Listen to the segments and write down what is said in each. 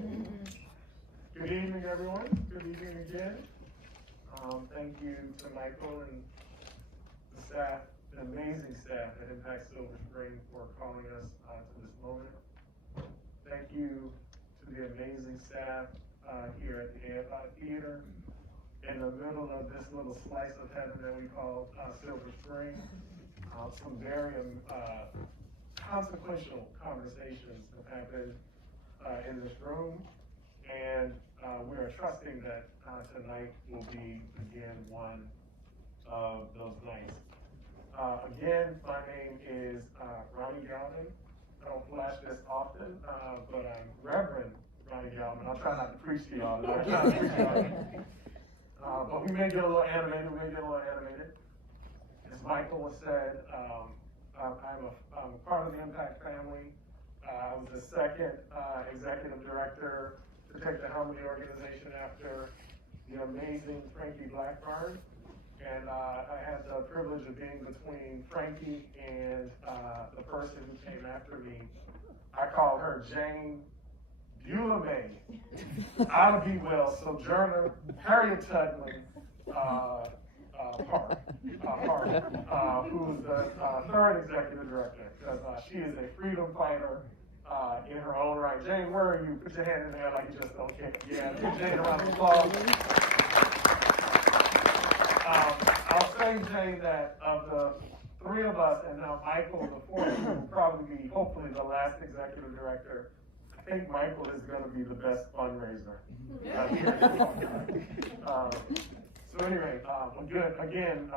Good evening, everyone. Good evening again. Thank you to Michael and the staff, the amazing staff at Impact Silver Spring for calling us to this moment. Thank you to the amazing staff here at the AFI Theater in the middle of this little slice of heaven that we call Silver Spring. Some very consequential conversations have happened in this room, and we are trusting that tonight will be, again, one of those nights. Again, my name is Ronnie Galvin. I don't flash this often, but I'm Reverend Ronnie Galvin. I'll try not to preach to y'all tonight. But we may get a little animated. As Michael has said, I'm a part of the Impact family. I was the second executive director to take the helm of the organization after the amazing Frankie Blackburn. And I had the privilege of being between Frankie and the person who came after me. I call her Jane Beulah May, out of Be Well, Sojourner, Harriet Tubman Park, who's the third executive director, because she is a freedom fighter in her own right. Jane, where are you? Put your hand in there like you just don't care. Yeah, give Jane a round of applause. I'll say, Jane, that of the three of us, and now Michael, the fourth, who will probably be, hopefully, the last executive director, I think Michael is going to be the best fundraiser. So anyway, good. Again,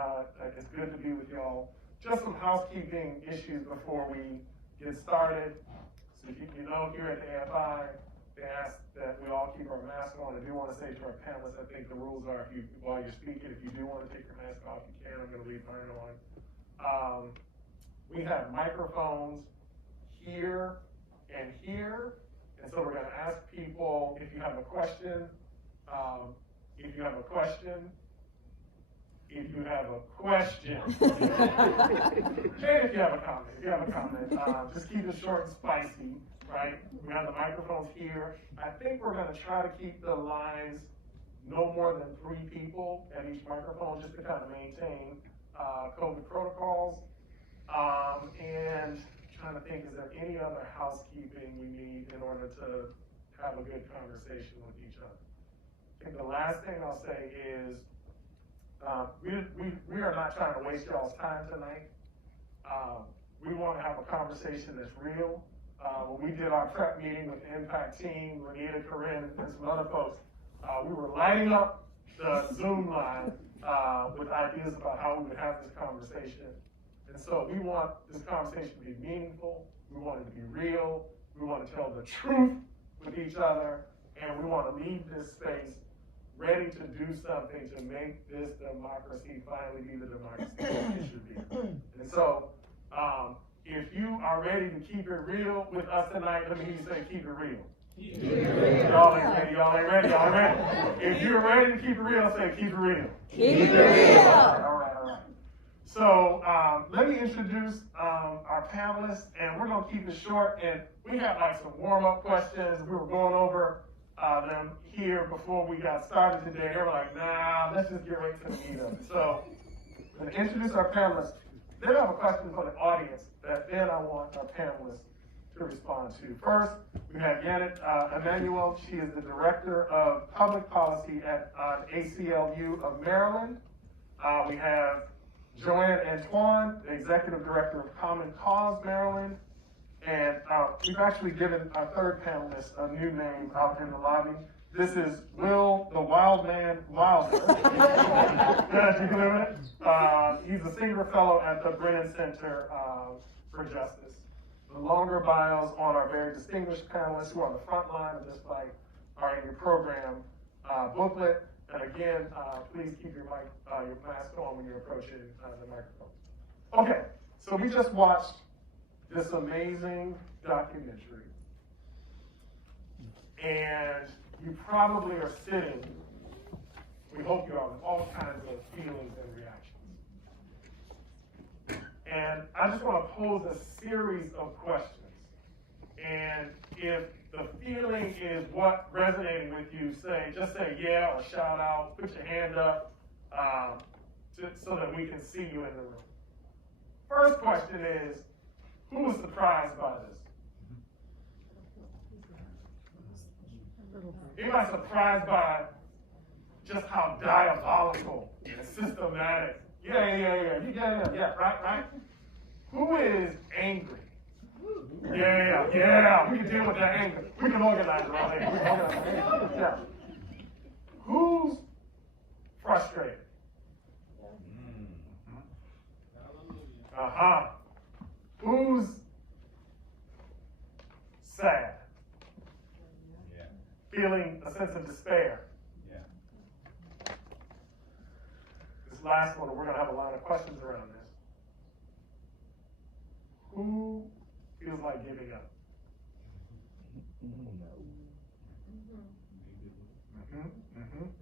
it's good to be with y'all. Just some housekeeping issues before we get started. So you know, here at the AFI, they ask that we all keep our masks on. I do want to say to our panelists, I think the rules are, while you're speaking, if you do want to take your mask off, you can. I'm going to leave mine on. We have microphones here and here. And so we're going to ask people if you have a question, if you have a question, and if you have a comment, just keep it short and spicy, right? We have the microphones here. I think we're going to try to keep the lines no more than 3 people at each microphone, just to kind of maintain COVID protocols. And trying to think, is there any other housekeeping we need in order to have a good conversation with each other? I think the last thing I'll say is we are not trying to waste y'all's time tonight. We want to have a conversation that's real. When we did our prep meeting with the Impact team, Renita, Corinne, and some other folks, we were lighting up the Zoom line with ideas about how we would have this conversation. And so we want this conversation to be meaningful. We want it to be real. We want to tell the truth with each other. And we want to leave this space ready to do something to make this democracy finally be the democracy it should be. And so if you are ready to keep it real with us tonight, let me hear you say, keep it real. Keep it real. Y'all ain't ready. If you're ready to keep it real, say, keep it real. Keep it real. All right. So let me introduce our panelists, and we're going to keep it short. And we have like some warm-up questions. We were going over them here before we got started today. They were like, nah, let's just get right to the meat of it. So I'm going to introduce our panelists. Then I have a question for the audience that then I want our panelists to respond to. First, we have Janet Emanuel. She is the Director of Public Policy at ACLU of Maryland. We have Joanne Antoine, the Executive Director of Common Cause Maryland. And we've actually given our third panelist a new name out in the lobby. This is Will the Wild Man Wilder. You believe it? He's a senior fellow at the Brennan Center for Justice. The longer bios on our very distinguished panelists who are on the front line of this fight are in your program booklet. And again, please keep your mask on when you're approaching the microphone. Okay, so we just watched this amazing documentary. And you probably are sitting, we hope you are, with all kinds of feelings and reactions. And I just want to pose a series of questions. And if the feeling is what resonating with you, just say yeah or shout out, put your hand up, so that we can see you in the room. First question is, who was surprised by this? Anybody surprised by just how diabolical and systematic? Yeah, right? Who is angry? Yeah, we can deal with that anger. We can organize around here. Yeah. Who's frustrated? Who's sad? Yeah. Feeling a sense of despair? Yeah. This last one, we're going to have a lot of questions around this. Who feels like giving up?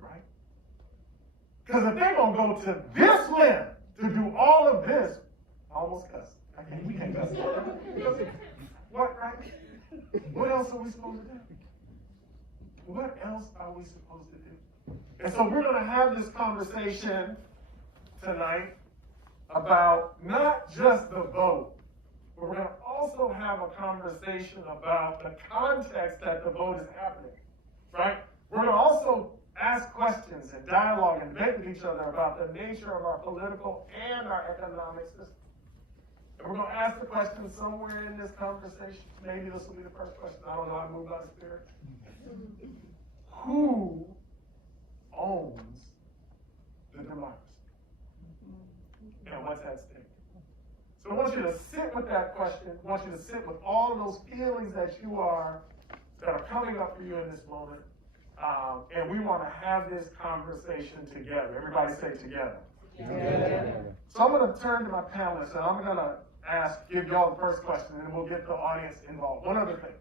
Right? Because if they're going to go to this length to do all of this, I almost cussed. We can't cuss. What, right? What else are we supposed to do? What else are we supposed to do? And so we're going to have this conversation tonight about not just the vote, but we're going to also have a conversation about the context that the vote is happening, right? We're going to also ask questions and dialogue and debate with each other about the nature of our political and our economic system. And we're going to ask the question somewhere in this conversation. Maybe this will be the first question. I don't know. I moved by the Spirit. Who owns the democracy? And what's at stake? So I want you to sit with that question. I want you to sit with all of those feelings that are coming up for you in this moment. And we want to have this conversation together. Everybody say together. Together. So I'm going to turn to my panelists, and I'm going to give y'all the first question, and then we'll get the audience involved. One other thing.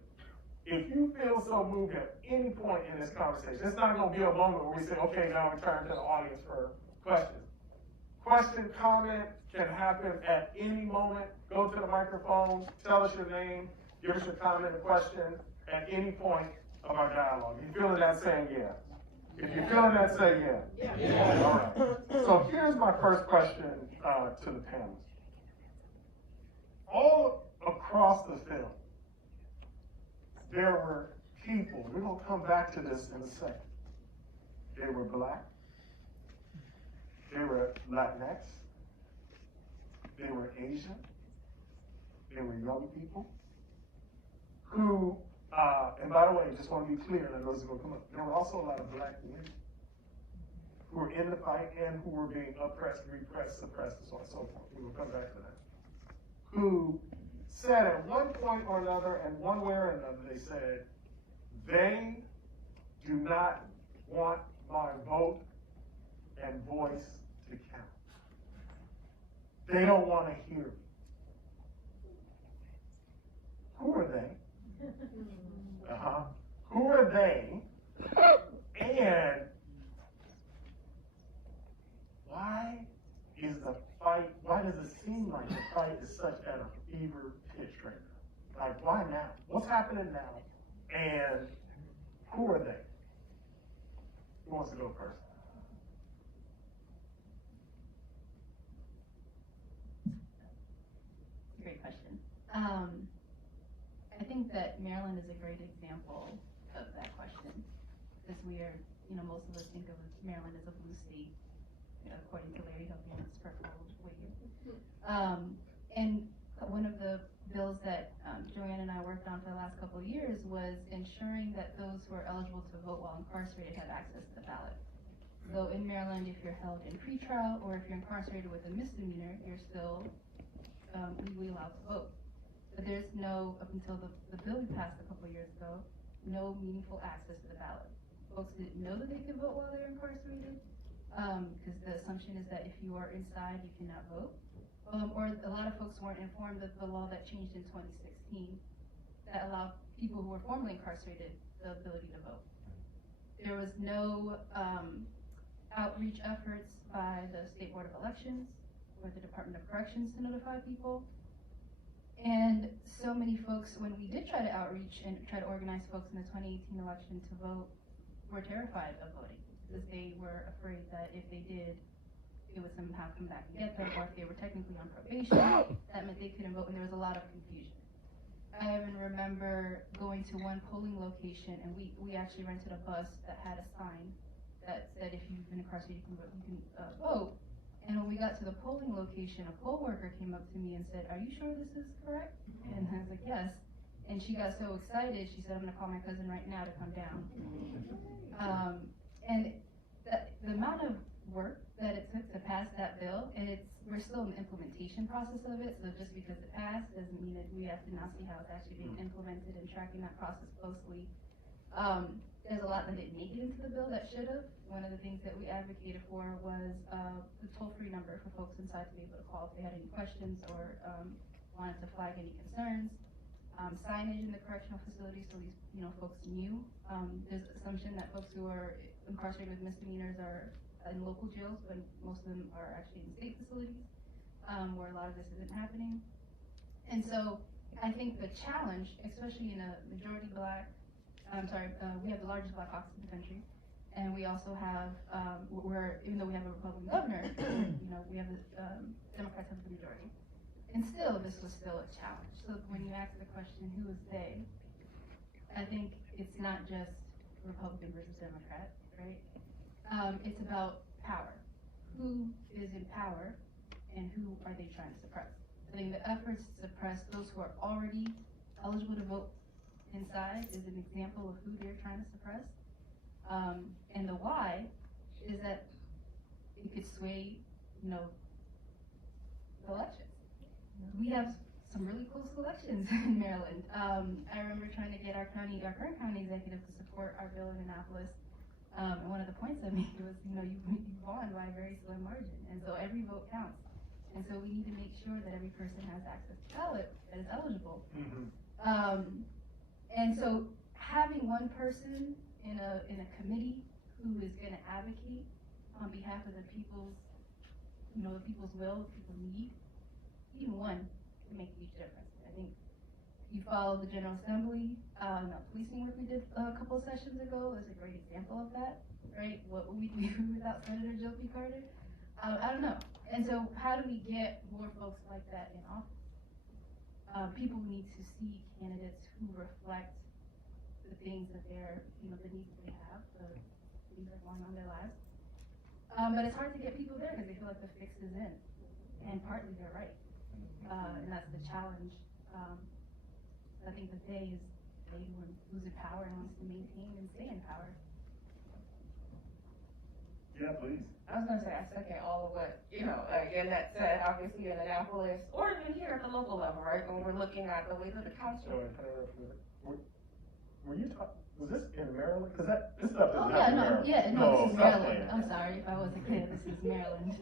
If you feel so moved at any point in this conversation, it's not going to be a moment where we say, okay, now we turn to the audience for questions. Question, comment can happen at any moment. Go to the microphone, tell us your name, give us your comment or question at any point of our dialogue. If you're feeling that, saying yeah. If you're feeling that, say yeah. Yeah. All right. So here's my first question to the panelists. All across the film, there were people, we're going to come back to this in a second. They were Black, they were Latinx, they were Asian, they were young people who, and by the way, just want to be clear, and I know this is going to come up, there were also a lot of Black women who were in the fight and who were being oppressed, repressed, suppressed, and so on and so forth. We will come back to that. Who said at one point or another, and one way or another, they said, they do not want my vote and voice to count. They don't want to hear me. Who are they? Who are they? And why is the fight, why does it seem like the fight is such at a fever pitch right now? Like, why now? What's happening now? And who are they? Who wants to go first? Great question. I think that Maryland is a great example of that question, because we are, most of us think of Maryland as a blue state, according to Larry Hogan's purple wave. And one of the bills that Joanne and I worked on for the last couple of years was ensuring that those who are eligible to vote while incarcerated have access to the ballot. So in Maryland, if you're held in pretrial or if you're incarcerated with a misdemeanor, you're still legally allowed to vote. But there's no, up until the bill we passed a couple of years ago, no meaningful access to the ballot. Folks didn't know that they could vote while they're incarcerated, because the assumption is that if you are inside, you cannot vote. Or a lot of folks weren't informed of the law that changed in 2016 that allowed people who were formerly incarcerated the ability to vote. There was no outreach efforts by the State Board of Elections or the Department of Corrections to notify people. And so many folks, when we did try to outreach and try to organize folks in the 2018 election to vote, were terrified of voting because they were afraid that if they did, it would somehow come back and get them, or if they were technically on probation, that meant they couldn't vote, and there was a lot of confusion. I even remember going to one polling location, and we actually rented a bus that had a sign that said if you've been incarcerated, you can vote. And when we got to the polling location, a poll worker came up to me and said, "Are you sure this is correct?" And I was like, "Yes." And she got so excited, she said, "I'm gonna call my cousin right now to come down." And the amount of work that it took to pass that bill, and we're still in the implementation process of it, so just because it passed doesn't mean that we have to now see how it's actually being implemented and tracking that process closely. There's a lot that didn't make it into the bill that should have. One of the things that we advocated for was the toll-free number for folks inside to be able to call if they had any questions or wanted to flag any concerns. Signage in the correctional facility so these folks knew. There's an assumption that folks who are incarcerated with misdemeanors are in local jails, but most of them are actually in state facilities where a lot of this isn't happening. And so I think the challenge, especially in a majority black, we have the largest black caucus in the country, and we also have, even though we have a Republican governor, we have the Democrats have the majority. And still, this was still a challenge. So when you ask the question, who is they? I think it's not just Republican versus Democrat, right? It's about power. Who is in power and who are they trying to suppress? I think the efforts to suppress those who are already eligible to vote inside is an example of who they're trying to suppress. And the why is that it could sway, the elections. We have some really close elections in Maryland. I remember trying to get our current county executive to support our bill in Annapolis. And one of the points I made was, you won by a very slim margin, and so every vote counts. And so we need to make sure that every person has access to ballot that is eligible. Mm-hmm. And so having one person in a committee who is going to advocate on behalf of the people's, the people's will, the people's need, even one can make a huge difference. I think you follow the General Assembly, policing work we did a couple of sessions ago is a great example of that, right? What would we do without Senator Joe P. Carter? I don't know. And so how do we get more folks like that in office? People need to see candidates who reflect the things that they're, the needs they have, the things that are going on in their lives. But it's hard to get people there because they feel like the fix is in. And partly they're right. And that's the challenge. I think the day is who's in power and wants to maintain and stay in power. Yeah, please. I was going to say, I second all of what, Annette said, obviously in Annapolis, or even here at the local level, right? When we're looking at the way that the council. Were you talking, was this in Maryland? Because this stuff doesn't happen in Maryland. This is Maryland. I'm sorry if I wasn't clear, this is Maryland.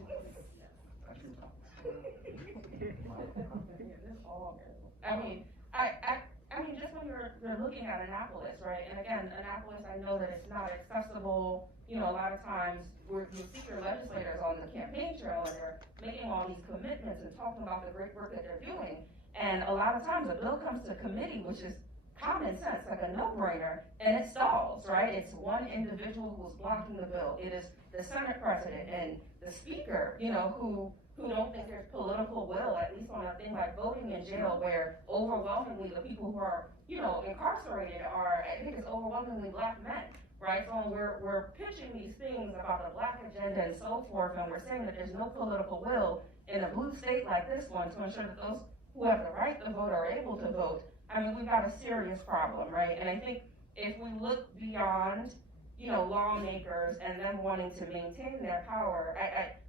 I mean, just when you're looking at Annapolis, right? And again, Annapolis, I know that it's not accessible. A lot of times you see your legislators on the campaign trail and they're making all these commitments and talking about the great work that they're doing. And a lot of times a bill comes to committee, which is common sense, like a no-brainer, and it stalls, right? It's one individual who's blocking the bill. It is the Senate president and the speaker, who don't think there's political will, at least on a thing like voting in jail, where overwhelmingly the people who are, incarcerated are, I think it's overwhelmingly black men, right? So we're pitching these things about the black agenda and so forth, and we're saying that there's no political will in a blue state like this one to ensure that those who have the right to vote are able to vote. I mean, we've got a serious problem, right? And I think if we look beyond, lawmakers and them wanting to maintain their power,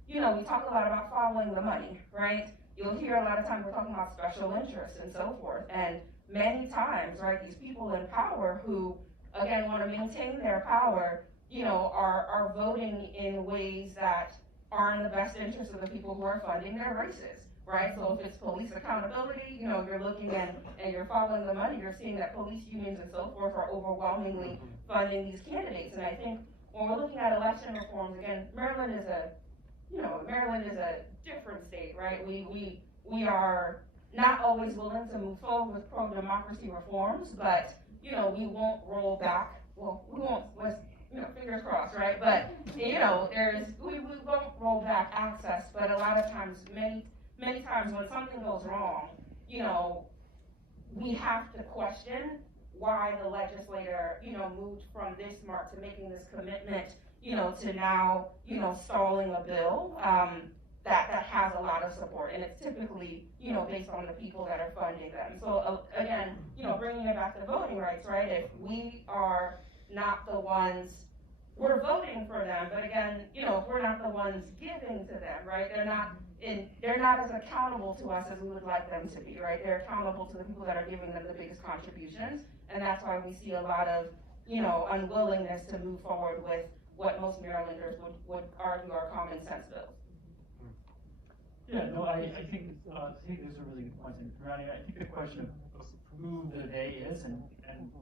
we talk a lot about following the money, right? You'll hear a lot of times we're talking about special interests and so forth. And many times, right, these people in power who, again, want to maintain their power, are voting in ways that are in the best interest of the people who are funding their races. Right, so if it's police accountability, you're looking and you're following the money, you're seeing that police unions and so forth are overwhelmingly funding these candidates. And I think when we're looking at election reforms, again, Maryland is a different state, right? We are not always willing to move forward with pro-democracy reforms, but, we won't roll back. Well, we won't, fingers crossed, right? But, we won't roll back access, but a lot of times, many times when something goes wrong, we have to question why the legislator, moved from this mark to making this commitment, to now, stalling a bill, that has a lot of support, and it's typically, based on the people that are funding them. So again, bringing it back to voting rights, right? If we are not the ones, we're voting for them, but again, if we're not the ones giving to them, right? They're not as accountable to us as we would like them to be, right? They're accountable to the people that are giving them the biggest contributions, and that's why we see a lot of, unwillingness to move forward with what most Marylanders would argue are common sense bills. Yeah, no, I think those are really good points. And Ronnie, I think the question of who the they is and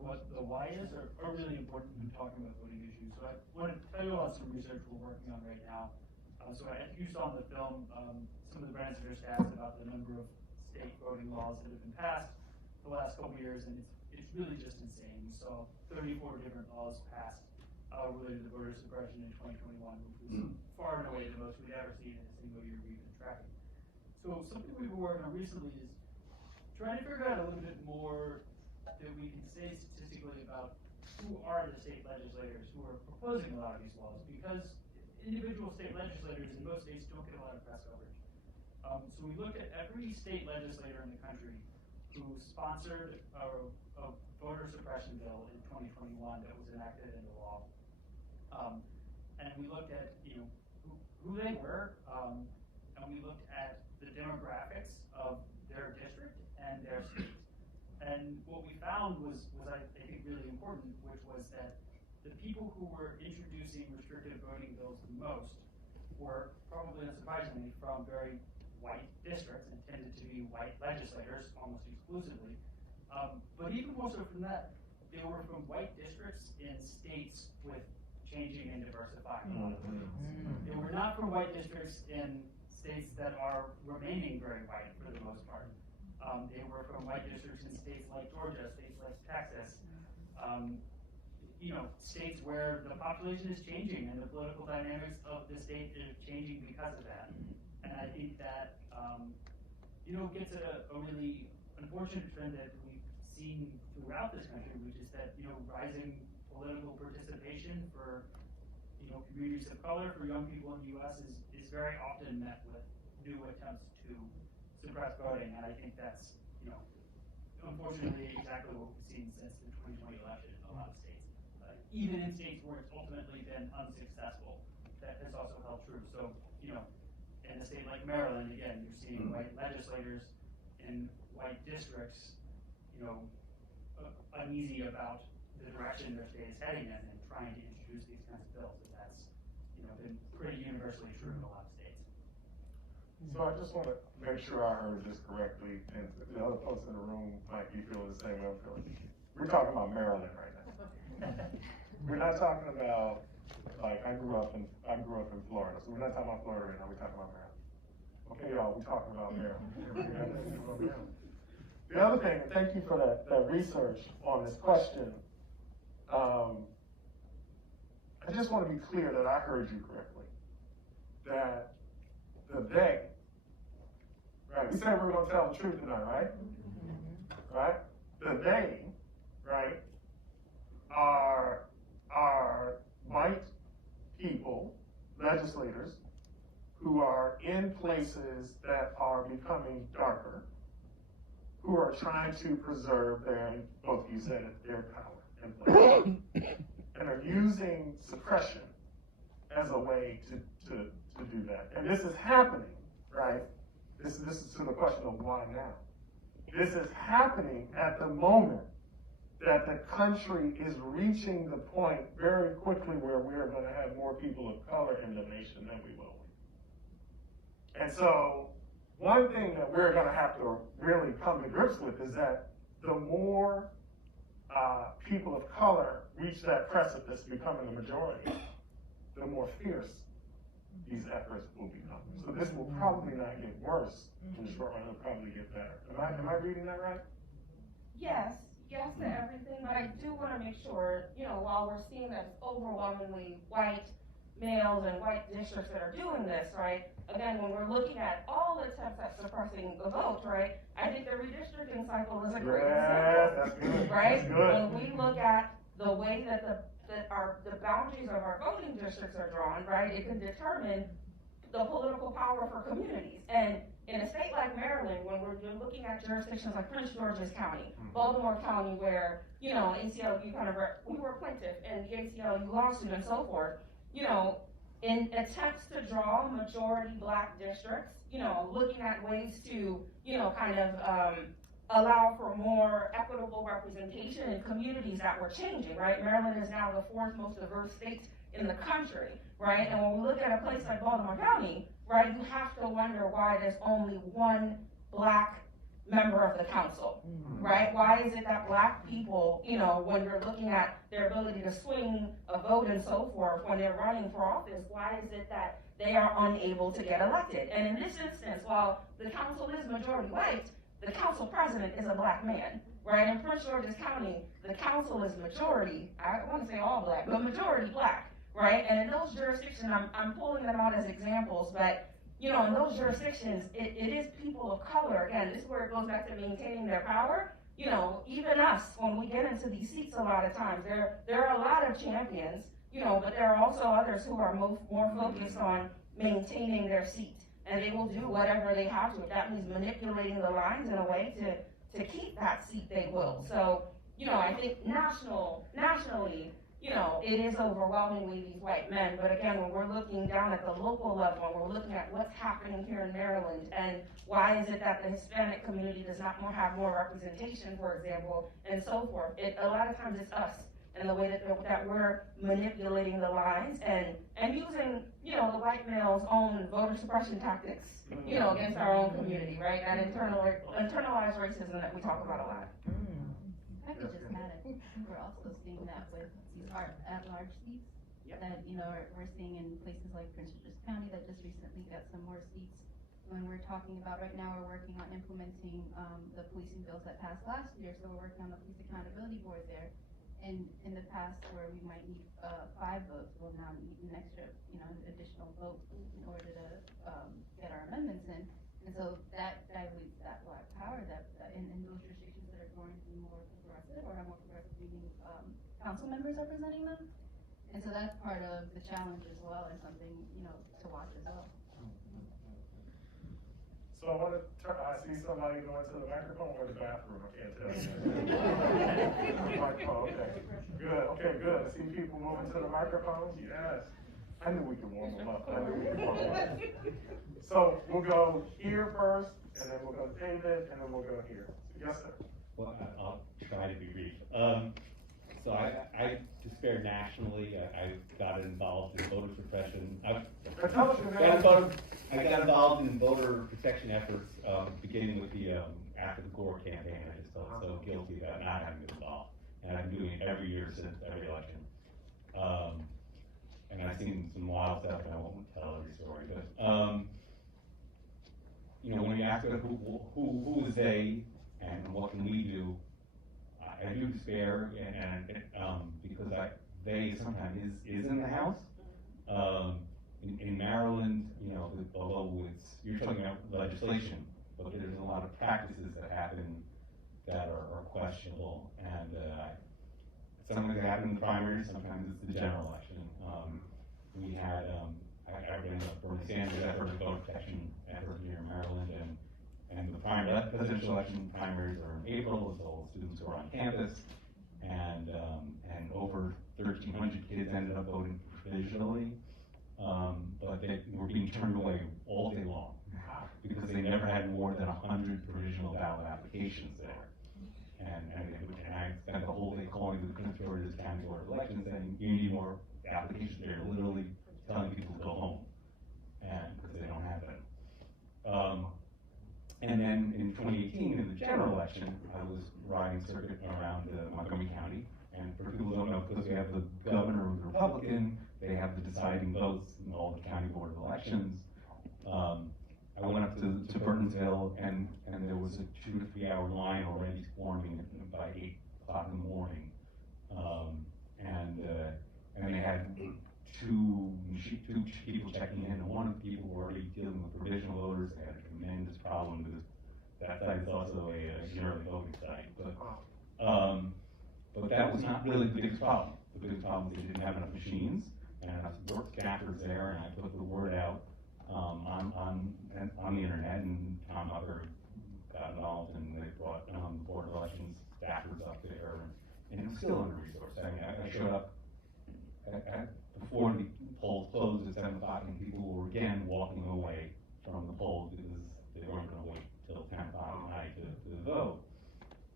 what the why is are really important when talking about voting issues. So I want to tell you about some research we're working on right now. So I think you saw in the film some of the Branson stats about the number of state voting laws that have been passed the last couple of years, and it's really just insane. We saw 34 different laws passed related to voter suppression in 2021, which was far and away the most we'd ever seen in a single year we've been tracking. So something we've been working on recently is trying to figure out a little bit more that we can say statistically about who are the state legislators who are proposing a lot of these laws, because individual state legislators in most states don't get a lot of press coverage. So we looked at every state legislator in the country who sponsored a voter suppression bill in 2021 that was enacted into law. And we looked at who they were, and we looked at the demographics of their district and their state. And what we found was I think really important, which was that the people who were introducing restrictive voting bills the most were, probably unsurprisingly, from very white districts and tended to be white legislators almost exclusively. But even more so from that, they were from white districts in states with changing and diversifying a lot of things. They were not from white districts in states that are remaining very white for the most part. They were from white districts in states like Georgia, states like Texas, states where the population is changing and the political dynamics of the state is changing because of that. And I think that, gets at a really unfortunate trend that we've seen throughout this country, which is that, rising political participation for, communities of color, for young people in the U.S. is very often met with new attempts to suppress voting. And I think that's, unfortunately exactly what we've seen since the 2020 election in a lot of states. Even in states where it's ultimately been unsuccessful, that has also held true. So, in a state like Maryland, again, you're seeing white legislators in white districts, uneasy about the direction their state is heading in and trying to introduce these kinds of bills. And that's, been pretty universally true in a lot of states. So I just want to make sure I heard this correctly, and the other folks in the room might be feeling the same way I'm feeling. We're talking about Maryland right now. We're not talking about, like, I grew up in Florida, so we're not talking about Florida right now, we're talking about Maryland. Okay, y'all, we're talking about Maryland. The other thing, and thank you for that research on this question. I just want to be clear that I heard you correctly. That the they, right? We said we were going to tell the truth tonight, right? Right? The they, right, are white people, legislators, who are in places that are becoming darker, who are trying to preserve their, both of you said it, their power and place, and are using suppression as a way to do that. And this is happening, right? This is to the question of why now. This is happening at the moment that the country is reaching the point very quickly where we are going to have more people of color in the nation than we will. And so one thing that we're going to have to really come to grips with is that the more people of color reach that precipice becoming the majority, the more fierce these efforts will become. So this will probably not get worse in the short run, it'll probably get better. Am I reading that right? Yes to everything, but I do want to make sure, while we're seeing that it's overwhelmingly white males and white districts that are doing this, right? Again, when we're looking at all attempts at suppressing the vote, right? I think the redistricting cycle is a great example, that's good. right? That's good. When we look at the way that the boundaries of our voting districts are drawn, right? It can determine the political power for communities. And in a state like Maryland, when you're looking at jurisdictions like Prince George's County, Baltimore County, where, ACLU we were plaintiff in the ACLU lawsuit and so forth, in attempts to draw majority black districts, looking at ways to, allow for more equitable representation in communities that were changing, right? Maryland is now the 4th most diverse state in the country, right? And when we look at a place like Baltimore County, right, you have to wonder why there's only one black member of the council, right? Why is it that black people, when you're looking at their ability to swing a vote and so forth, when they're running for office, why is it that they are unable to get elected? And in this instance, while the council is majority white, the council president is a black man, right? In Prince George's County, the council is majority, I want to say all black, but majority black, right? And in those jurisdictions, I'm pulling them out as examples, but in those jurisdictions, it is people of color. Again, this is where it goes back to maintaining their power. Even us, when we get into these seats a lot of times, there are a lot of champions, but there are also others who are more focused on maintaining their seat. And they will do whatever they have to. If that means manipulating the lines in a way to keep that seat, they will. So, I think nationally, it is overwhelmingly these white men, but again, when we're looking down at the local level, when we're looking at what's happening here in Maryland, and why is it that the Hispanic community does not have more representation, for example, and so forth, a lot of times it's us, and the way that we're manipulating the lines, and using, the white male's own voter suppression tactics, against our own community, right? That internalized racism that we talk about a lot. I could just add, I think we're also seeing that with these at-large seats that, we're seeing in places like Prince George's County that just recently got some more seats. When we're talking about right now, we're working on implementing the policing bills that passed last year, so we're working on the Police Accountability Board there. And in the past, where we might need 5 votes, we'll now need an extra, additional vote in order to get our amendments in. And so that dilutes that black power that in those jurisdictions that are going to be more progressive or have more progressive leading council members representing them. And so that's part of the challenge as well, and something, to watch as well. So I see somebody going to the microphone or the bathroom, I can't tell you. Microphone, okay. Good, okay, good. I see people moving to the microphones, yes. I knew we could warm them up. So we'll go here first, and then we'll go to David, and then we'll go here. Yes, sir. Well, I'll try to be brief. So I despair nationally. I got involved in voter suppression. I got involved in voter protection efforts beginning with the after the Gore campaign. I just felt so guilty about not having been involved, and I've been doing it every year since every election. And I've seen some wild stuff, and I won't tell every story. But when you ask who is they and what can we do, I do despair, and because they sometimes is in the House. In Maryland, although you're talking about legislation, but there's a lot of practices that happen that are questionable, and sometimes they happen in the primaries, sometimes it's the general election. We had, I ran the Bernie Sanders effort, the voter protection effort here in Maryland, and the presidential election primaries are in April, so all students who are on campus, and over 1,300 kids ended up voting provisionally, but they were being turned away all day long because they never had more than 100 provisional ballot applications there. And I spent the whole day calling the Prince George's County Board of Elections saying, you need more applications. They're literally telling people to go home, and because they don't have them. And then in 2018, in the general election, I was riding circuit around Montgomery County, and for people who don't know, because we have the governor who's Republican, they have the deciding votes in all the county board of elections. I went up to Burtonsville, and there was a 2 to 3 hour line already forming by 8 o'clock in the morning. And they had two people checking in, and one of the people were already dealing with provisional voters. They had a tremendous problem because that site is also an early voting site. But that was not really the biggest problem. The biggest problem was they didn't have enough machines, and I worked staffers there, and I put the word out on the internet, and Tom Hucker got involved, and they brought the Board of Elections staffers up there, and it was still under-resourced. I mean, I showed up before the polls closed at 7 o'clock, and people were again walking away from the polls because they weren't going to wait till 10 o'clock at night to vote.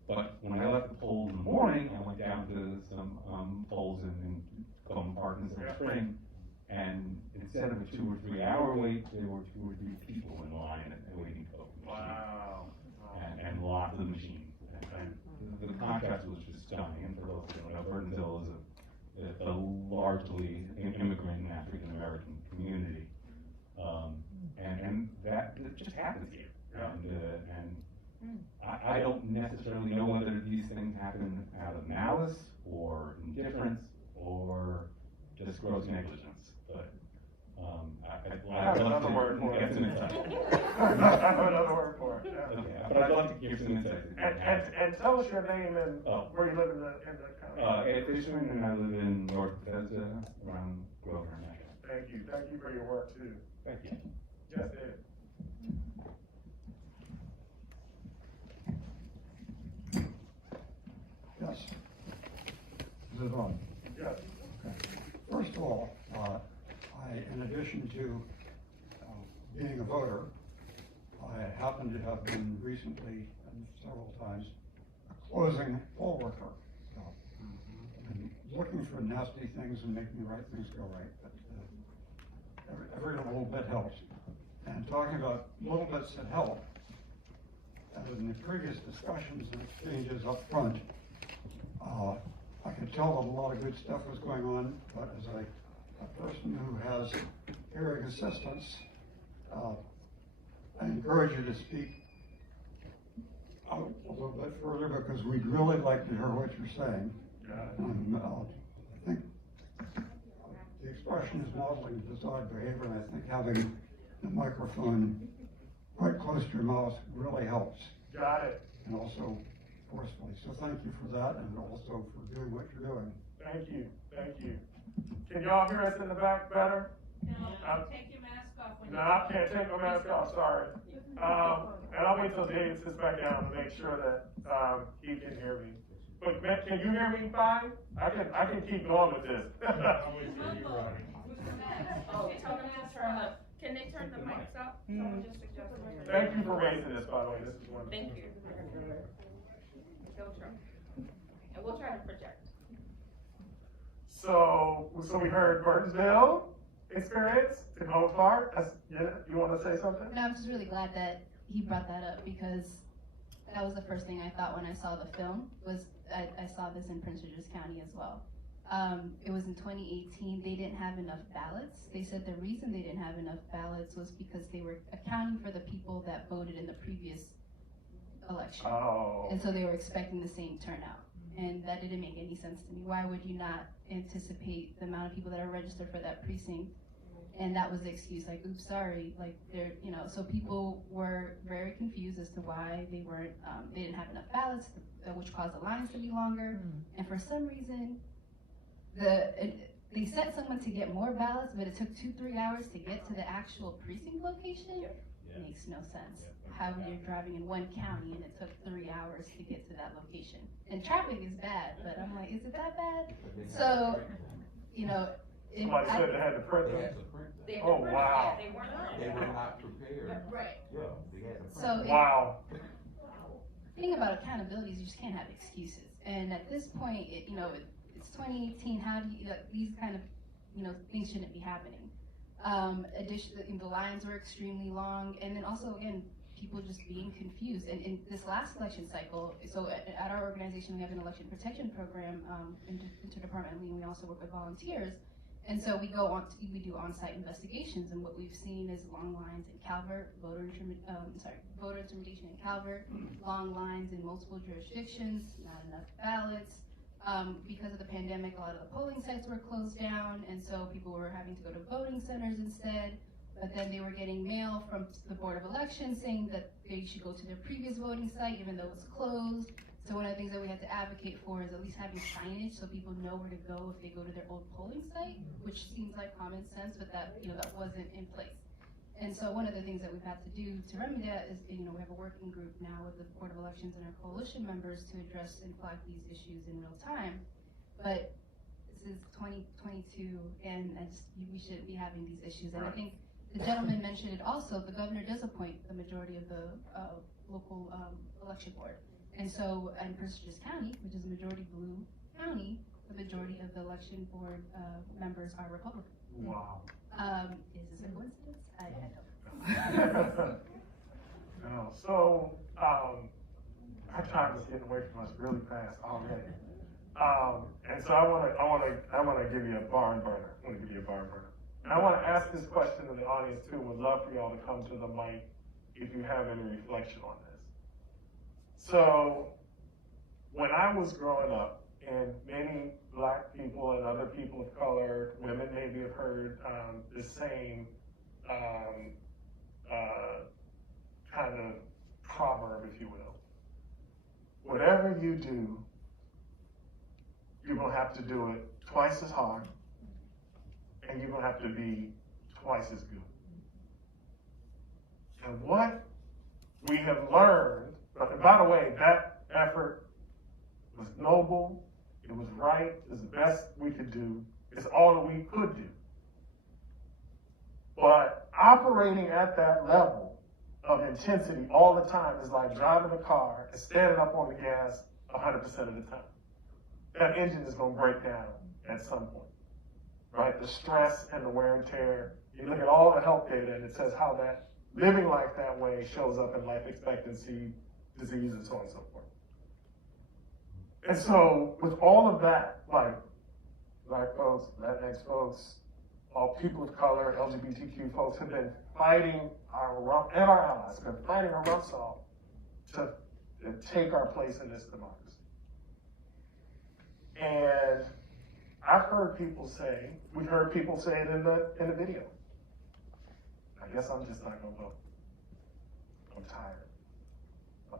But when I left the polls in the morning, I went down to some polls in Coleman Park and Silver Spring, and instead of a 2 or 3 hour wait, there were 2 or 3 people in line and waiting to vote. Wow. And lots of machines. And the contrast was just stunning. And for those who don't know, Burtonsville is a largely immigrant African American community, and that it just happens here. And I don't necessarily know whether these things happen out of malice or indifference or just gross negligence, but I have another word for it. Get some insight. I have another word for it. Yeah. Okay, but I'd love to hear some insight. And tell us your name and where you live in the county. Ed Fishman, and I live in North Bethesda, around Grosvenor, Nashville. Thank you for your work too. Thank you. Yes, Ed. Yes. Is it on? Yes. Okay. First of all, in addition to being a voter, I happen to have been recently and several times a closing poll worker. So, I'm looking for nasty things and making the right things go right, but every little bit helps. And talking about little bits that help, as in the previous discussions and exchanges up front, I could tell that a lot of good stuff was going on, but as a person who has hearing assistance, I encourage you to speak out a little bit further because we'd really like to hear what you're saying. I think the expression is modeling desired behavior, and I think having the microphone quite close to your mouth really helps. Got it. And also forcefully. So thank you for that, and also for doing what you're doing. Thank you. Can y'all hear us in the back better? No, take your mask off when No, I can't take my mask off, sorry. And I'll wait till Dave sits back down to make sure that he can hear me. But can you hear me fine? I can keep going with this. Oh, tell them to turn the, can they turn the mics up? Someone just suggested. Thank you for raising this, by the way. This is wonderful. Thank you. Go try. And we'll try to project. So we heard Burtonsville experience in Holmes Park. You want to say something? No, I'm just really glad that he brought that up because that was the first thing I thought when I saw the film. I saw this in Prince George's County as well. It was in 2018. They didn't have enough ballots. They said the reason they didn't have enough ballots was because they were accounting for the people that voted in the previous election. Oh. And so they were expecting the same turnout. And that didn't make any sense to me. Why would you not anticipate the amount of people that are registered for that precinct? And that was the excuse, like, oops, sorry, like they're, so people were very confused as to why they weren't, they didn't have enough ballots, which caused the lines to be longer. And for some reason, they sent someone to get more ballots, but it took 2-3 hours to get to the actual precinct location. It makes no sense. How you're driving in one county and it took 3 hours to get to that location. And traffic is bad, but I'm like, is it that bad? So, Somebody said they had to print them. Oh, wow. They weren't. They were not prepared. Right. Yeah, they had to So Wow. the thing about accountability is you just can't have excuses. And at this point, it's 2018. How do you, these kind of, things shouldn't be happening. Additionally, the lines were extremely long, and then also again, people just being confused. And in this last election cycle, so at our organization, we have an election protection program, interdepartmentally, and we also work with volunteers. And so we do on-site investigations, and what we've seen is long lines in Calvert, voter intimidation in Calvert, long lines in multiple jurisdictions, not enough ballots. Because of the pandemic, a lot of the polling sites were closed down, and so people were having to go to voting centers instead. But then they were getting mail from the Board of Elections saying that they should go to their previous voting site even though it's closed. So one of the things that we had to advocate for is at least having signage so people know where to go if they go to their old polling site, which seems like common sense, but that wasn't in place. And so one of the things that we've had to do to remedy that is, we have a working group now with the Board of Elections and our coalition members to address and flag these issues in real time. But this is 2022, and we shouldn't be having these issues. And I think the gentleman mentioned it also, the governor does appoint the majority of the local election board. And so in Prince County, which is a majority blue county, the majority of the election board members are Republican. Wow. Is this a coincidence? I don't know. No. So, our time is getting away from us really fast already. And so I want to give you a barn burner. And I want to ask this question to the audience too. Would love for y'all to come to the mic if you have any reflection on this. So, when I was growing up, and many black people and other people of color, women maybe have heard the same kind of proverb, if you will. Whatever you do, you're going to have to do it twice as hard, and you're going to have to be twice as good. And what we have learned, and by the way, that effort was noble, it was right, it was the best we could do, it's all that we could do. But operating at that level of intensity all the time is like driving a car and standing up on the gas 100% of the time. That engine is going to break down at some point, right? The stress and the wear and tear. You look at all the health data and it says how that living life that way shows up in life expectancy, disease, and so on and so forth. And so with all of that, like black folks, Latinx folks, all people of color, LGBTQ folks have been fighting and our allies have been fighting our rumps off to take our place in this democracy. And I've heard people say, we heard people say it in the video. I guess I'm just not gonna vote. I'm tired.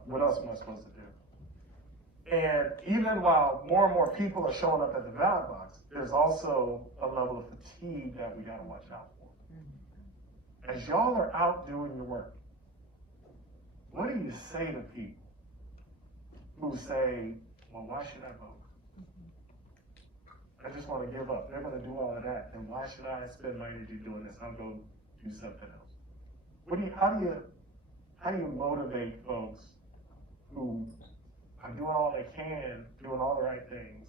What else am I supposed to do? And even while more and more people are showing up at the ballot box, there's also a level of fatigue that we gotta watch out for. As y'all are out doing your work, what do you say to people who say, well, why should I vote? I just want to give up. They're going to do all of that. And why should I spend my energy doing this? I'll go do something else. How do you motivate folks who are doing all they can, doing all the right things,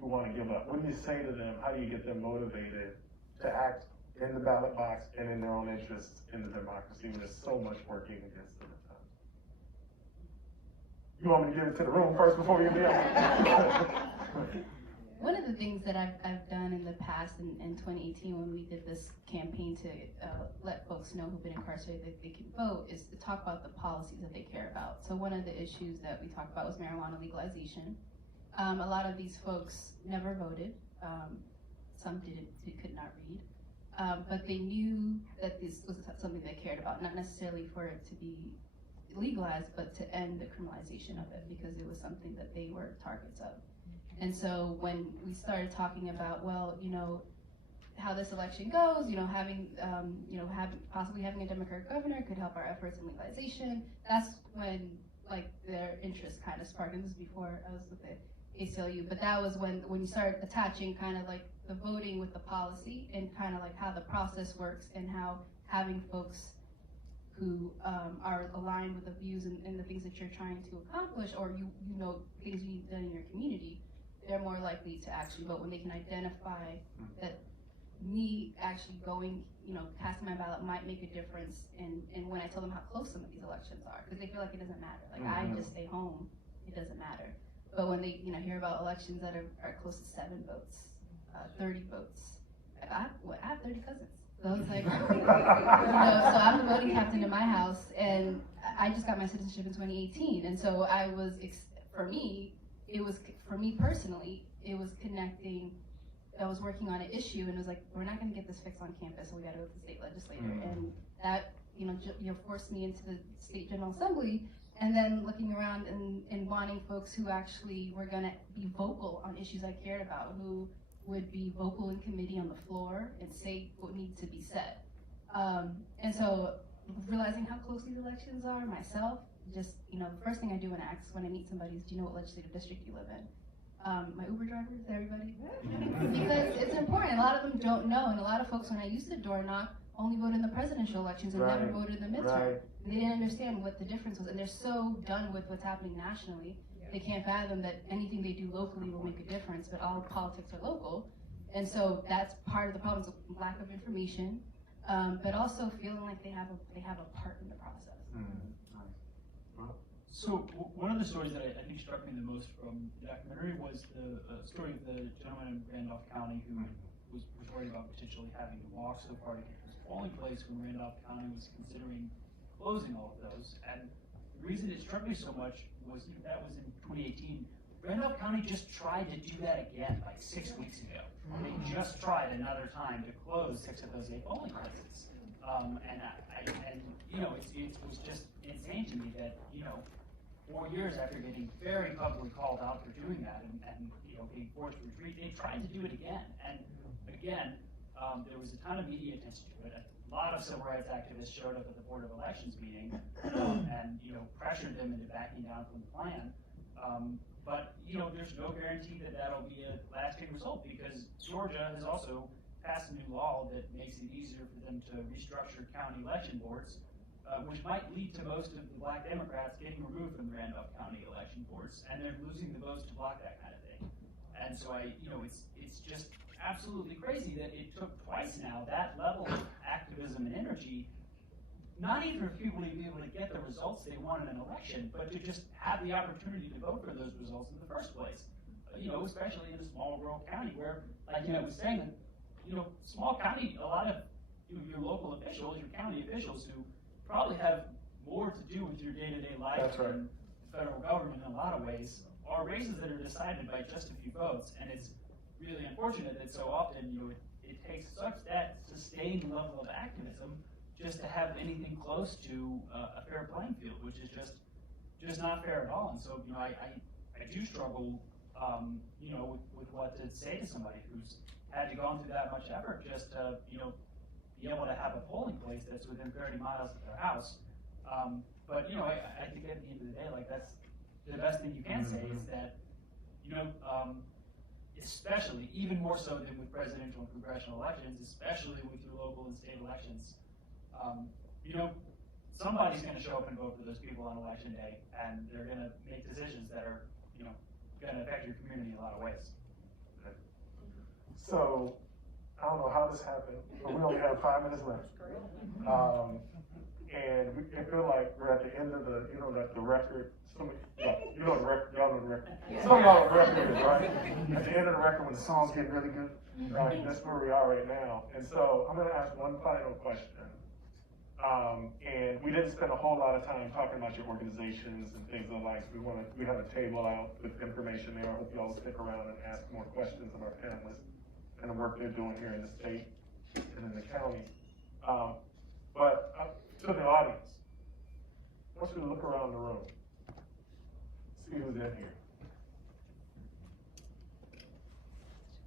who want to give up? What do you say to them? How do you get them motivated to act in the ballot box and in their own interests in the democracy when there's so much working against them at times? You want me to give it to the room first before we get there? One of the things that I've done in the past in 2018 when we did this campaign to let folks know who've been incarcerated that they can vote is to talk about the policies that they care about. So one of the issues that we talked about was marijuana legalization. A lot of these folks never voted. Some could not read. But they knew that this was something they cared about, not necessarily for it to be legalized, but to end the criminalization of it because it was something that they were targets of. And so when we started talking about, well, how this election goes, possibly having a Democratic governor could help our efforts in legalization, that's when their interest kind of sparked. And this was before I was with the ACLU, but that was when you started attaching kind of like the voting with the policy and kind of like how the process works and how having folks who are aligned with the views and the things that you're trying to accomplish, or things you need done in your community, they're more likely to actually vote when they can identify that me actually going, casting my ballot might make a difference in when I tell them how close some of these elections are, because they feel like it doesn't matter. I just stay home, it doesn't matter. But when they hear about elections that are close to 7 votes, 30 votes, I have 30 cousins. So it's like, so I'm the voting captain in my house, and I just got my citizenship in 2018. And so for me personally, it was connecting. I was working on an issue, and it was like, we're not going to get this fixed on campus, so we got to go to the state legislature. And that, forced me into the state general assembly, and then looking around and wanting folks who actually were going to be vocal on issues I cared about, who would be vocal in committee on the floor and say what needs to be said. And so realizing how close these elections are myself, just, the first thing I do when I meet somebody is, do you know what legislative district you live in? My Uber drivers, everybody. Because it's important. A lot of them don't know, and a lot of folks, when I used to door knock, only voted in the presidential elections and never voted in the midterm. Right. They didn't understand what the difference was, and they're so done with what's happening nationally. They can't fathom that anything they do locally will make a difference, but all politics are local. And so that's part of the problem, so lack of information, but also feeling like they have a part in the process. So one of the stories that I think struck me the most from the documentary was the story of the gentleman in Randolph County who was worried about potentially having to walk so far to get to his polling place when Randolph County was considering closing all of those. And the reason it struck me so much was that was in 2018. Randolph County just tried to do that again like 6 weeks ago. They just tried another time to close 6 of those 8 polling places. It was just insane to me that, 4 years after getting very publicly called out for doing that and being forced to retreat, they tried to do it again. And again, there was a ton of media attention to it. A lot of civil rights activists showed up at the Board of Elections meeting and pressured them into backing down from the plan. But there's no guarantee that that'll be a lasting result, because Georgia has also passed a new law that makes it easier for them to restructure county election boards, which might lead to most of the black Democrats getting removed from the Randolph County election boards, and they're losing the votes to block that kind of thing. And so it's just absolutely crazy that it took twice now that level of activism and energy, not even for people to be able to get the results they want in an election, but to just have the opportunity to vote for those results in the first place. Especially in a small rural county where, like I was saying, small county, a lot of your local officials, your county officials who probably have more to do with your day-to-day life than the federal government in a lot of ways, are races that are decided by just a few votes. And it's really unfortunate that so often it takes such that sustained level of activism just to have anything close to a fair playing field, which is just not fair at all. And so I do struggle with what to say to somebody who's had to go through that much effort just to be able to have a polling place that's within 30 miles of their house. But I think at the end of the day, that's the best thing you can say is that especially, even more so than with presidential and congressional elections, especially with your local and state elections, somebody's going to show up and vote for those people on election day, and they're going to make decisions that are going to affect your community in a lot of ways. So, I don't know how this happened, but we only have 5 minutes left. And I feel like we're at the end of the, the record. The record, y'all know the record. Some of y'all know what the record is, right? At the end of the record when the songs get really good, right? That's where we are right now. And so, I'm gonna ask one final question. And we didn't spend a whole lot of time talking about your organizations and things of the like. We have a table out with information there. I hope y'all will stick around and ask more questions of our panelists and the work they're doing here in the state and in the counties. But to the audience, I want you to look around the room, see who's in here,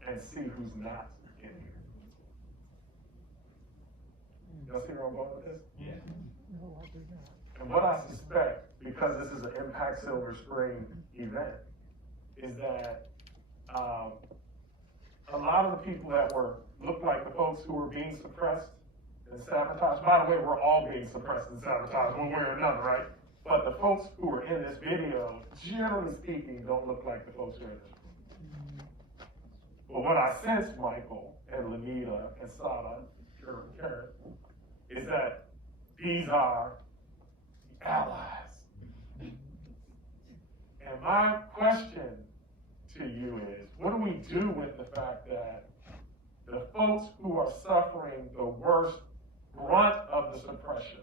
and see who's not in here. Y'all see where I'm going with this? Yeah. And what I suspect, because this is an Impact Silver Spring event, is that a lot of the people that looked like the folks who were being suppressed and sabotaged, by the way, we're all being suppressed and sabotaged one way or another, right? But the folks who were in this video, generally speaking, don't look like the folks who are in this room. But what I sense, Michael and Lanita and Sada, Karen, is that these are the allies. And my question to you is, what do we do with the fact that the folks who are suffering the worst brunt of the suppression,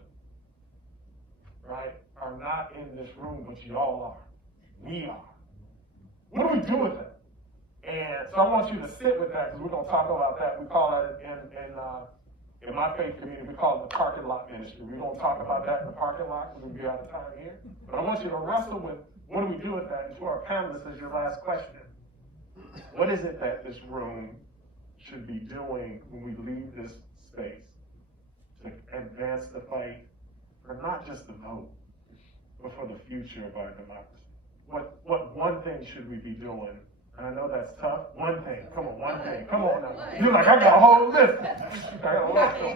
right, are not in this room, but y'all are. We are. What do we do with that? And so I want you to sit with that, because we're going to talk about that. We call it in my faith community, we call it the parking lot ministry. We're going to talk about that in the parking lot. We're going to be out of time here. But I want you to wrestle with, what do we do with that? And to our panelists, as your last question, what is it that this room should be doing when we leave this space to advance the fight for not just the vote, but for the future of our democracy? What one thing should we be doing? And I know that's tough. One thing. Come on, one thing. Come on now. You're like, I got a whole list.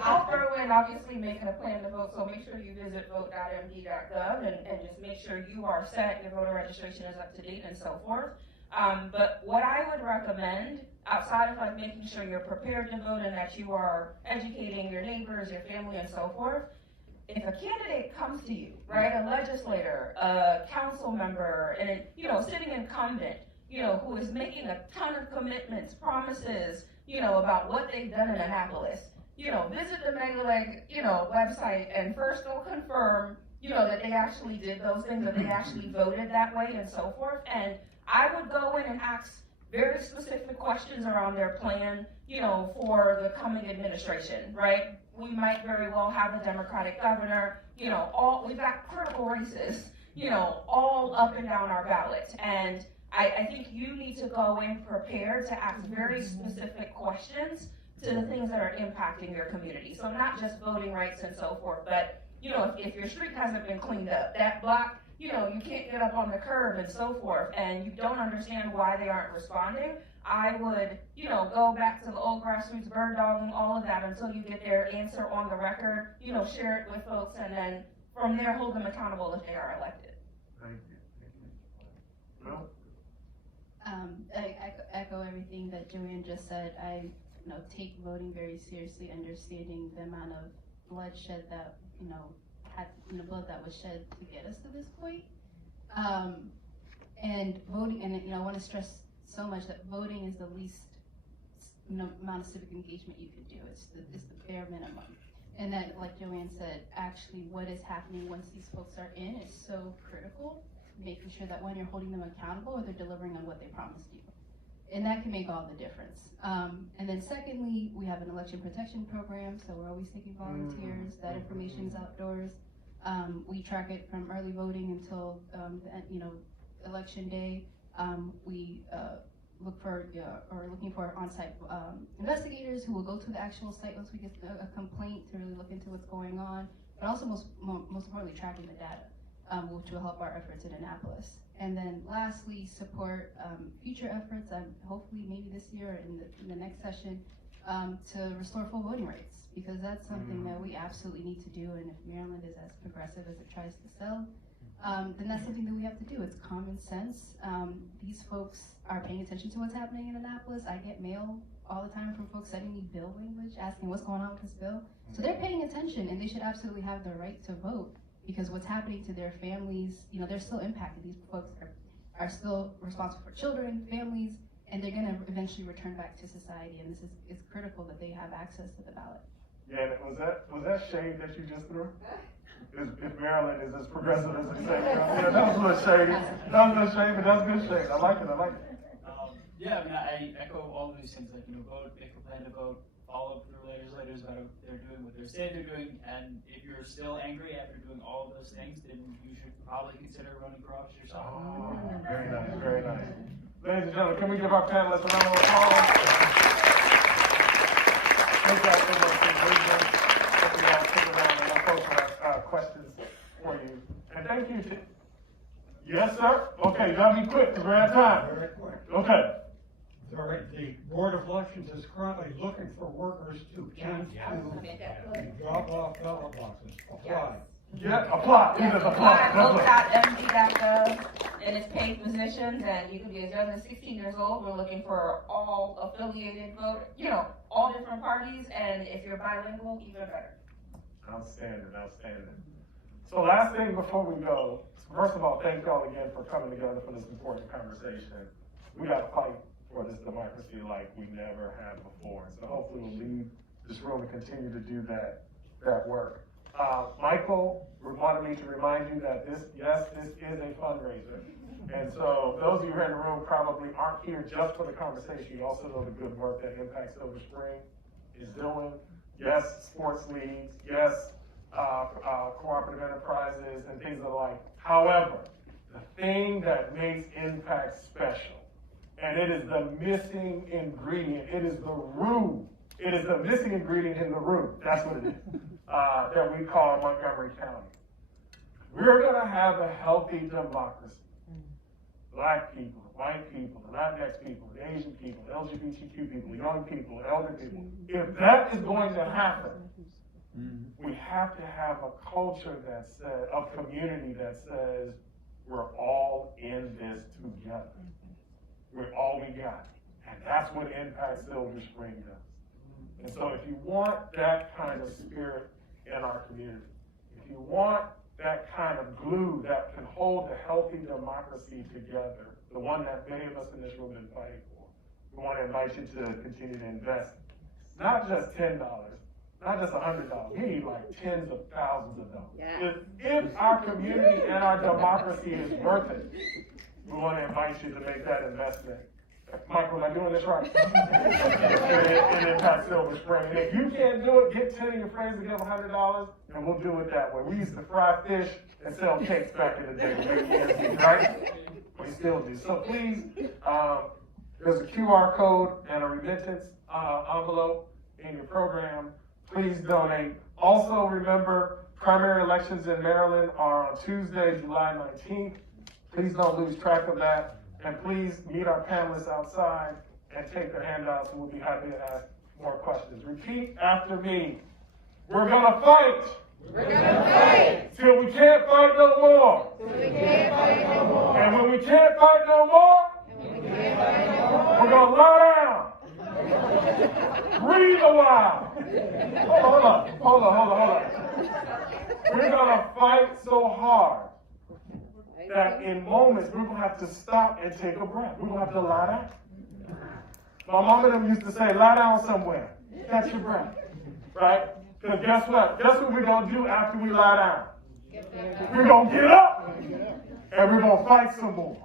I'll throw in, obviously, making a plan to vote, so make sure you visit vote.md.gov and just make sure you are set, your voter registration is up to date and so forth. But what I would recommend, outside of like making sure you're prepared to vote and that you are educating your neighbors, your family, and so forth, if a candidate comes to you, right, a legislator, a council member, and a, sitting incumbent, who is making a ton of commitments, promises, about what they've done in Annapolis, visit the Megaleg, website, and first they'll confirm, that they actually did those things, that they actually voted that way and so forth. And I would go in and ask very specific questions around their plan, for the coming administration, right? We might very well have a Democratic governor, we've got critical races, all up and down our ballot. And I think you need to go in prepared to ask very specific questions to the things that are impacting your community. So not just voting rights and so forth, but, if your street hasn't been cleaned up, that block, you can't get up on the curb and so forth, and you don't understand why they aren't responding, I would, go back to the old grassroots bird dogging, all of that, until you get their answer on the record, share it with folks, and then from there, hold them accountable if they are elected. Thank you. Well, I echo everything that Joanne just said. I take voting very seriously, understanding the amount of bloodshed that blood that was shed to get us to this point. And voting, and I want to stress so much that voting is the least amount of civic engagement you can do. It's the bare minimum. And that, like Joanne said, actually what is happening once these folks are in is so critical. Making sure that when you're holding them accountable, or they're delivering on what they promised you. And that can make all the difference. And then secondly, we have an election protection program, so we're always taking volunteers. That information is outdoors. We track it from early voting until election day. We look for or looking for on-site investigators who will go to the actual site once we get a complaint to really look into what's going on, but also most importantly tracking the data. Which will help our efforts in Annapolis. And then lastly, support future efforts, hopefully maybe this year or in the next session, to restore full voting rights, because that's something that we absolutely need to do. And if Maryland is as progressive as it tries to sell, then that's something that we have to do. It's common sense. These folks are paying attention to what's happening in Annapolis. I get mail all the time from folks sending me bill language, asking what's going on with this bill. So they're paying attention, and they should absolutely have the right to vote. Because what's happening to their families, they're still impacted. These folks are still responsible for children, families, and they're gonna eventually return back to society. And it's critical that they have access to the ballot. Yeah, was that shade that you just threw? If Maryland is as progressive as you say, that was a little shady. That was a little shady, but that's good shade. I like it. Yeah, I echo all of these things, like, vote, make a plan to vote, follow up with the legislators about what they're doing, what they're saying they're doing, and if you're still angry after doing all of those things, then you should probably consider running for office yourself. Oh, very nice, very nice. Ladies and gentlemen, can we give our panelists a round of applause? Thank you all so much for your wisdom. Hope you all stick around and my folks will have questions for you. And thank you to, yes sir? Okay, you gotta be quick, because we're out of time. Very quick. Okay. The Board of Elections is currently looking for workers to tend to drop off ballot boxes. Apply. Yeah, apply. Yes, Just apply apply. at vote.md.gov, and it's paid positions, and you can be as young as 16 years old. We're looking for all affiliated vote, all different parties, and if you're bilingual, even better. Outstanding, outstanding. So last thing before we go, first of all, thank y'all again for coming together for this important conversation. We gotta fight for this democracy like we never had before. And so hopefully we'll leave this room and continue to do that work. Michael wanted me to remind you that this is a fundraiser. And so those of you here in the room probably aren't here just for the conversation. You also know the good work that Impact Silver Spring is doing. Yes, sports leagues, yes, cooperative enterprises and things of the like. However, the thing that makes Impact special, and it is the missing ingredient, it is the roux, it is the missing ingredient in the roux, that's what it is, that we call Montgomery County. We're gonna have a healthy democracy. Black people, white people, Latinx people, Asian people, LGBTQ people, young people, elder people. If that is going to happen, we have to have a culture that says, a community that says, we're all in this together. We're all we got. And that's what Impact Silver Spring does. And so if you want that kind of spirit in our community, if you want that kind of glue that can hold a healthy democracy together, the one that many of us in this room have been fighting for, we want to invite you to continue to invest, not just $10, not just $100. We need like tens of thousands of dollars. Yeah. If our community and our democracy is worth it, we want to invite you to make that investment. Michael, am I doing this right? in Impact Silver Spring. And if you can't do it, get 10 of your friends to give $100, and we'll do it that way. We used to fry fish and sell cakes back in the day, right? We still do. So please, there's a QR code and a remittance envelope in your program. Please donate. Also remember, primary elections in Maryland are on Tuesday, July 19th. Please don't lose track of that. And please meet our panelists outside and take their handouts, and we'll be happy to ask more questions. Repeat after me. We're gonna fight. We're gonna fight. Till we can't fight no more. Till we can't fight no more. And when we can't fight no more, we're gonna lie down. Breathe a while. Hold on. We're gonna fight so hard that in moments we're gonna have to stop and take a breath. We're gonna have to lie down. My mom and them used to say, lie down somewhere, catch your breath, right? Because guess what? Guess what we're gonna do after we lie down? We're gonna get up and we're gonna fight some more.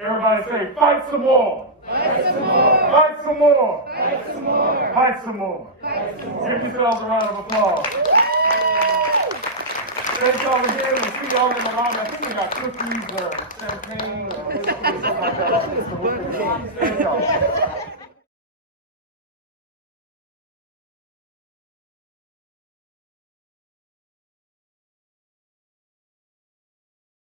Everybody say, fight some more. Fight some more. Fight some more. Fight some more. Fight some more. Fight some more. Give yourselves a round of applause. Thank y'all again, and see y'all in the lobby. I think we got cookies or champagne or something like that. Thank y'all.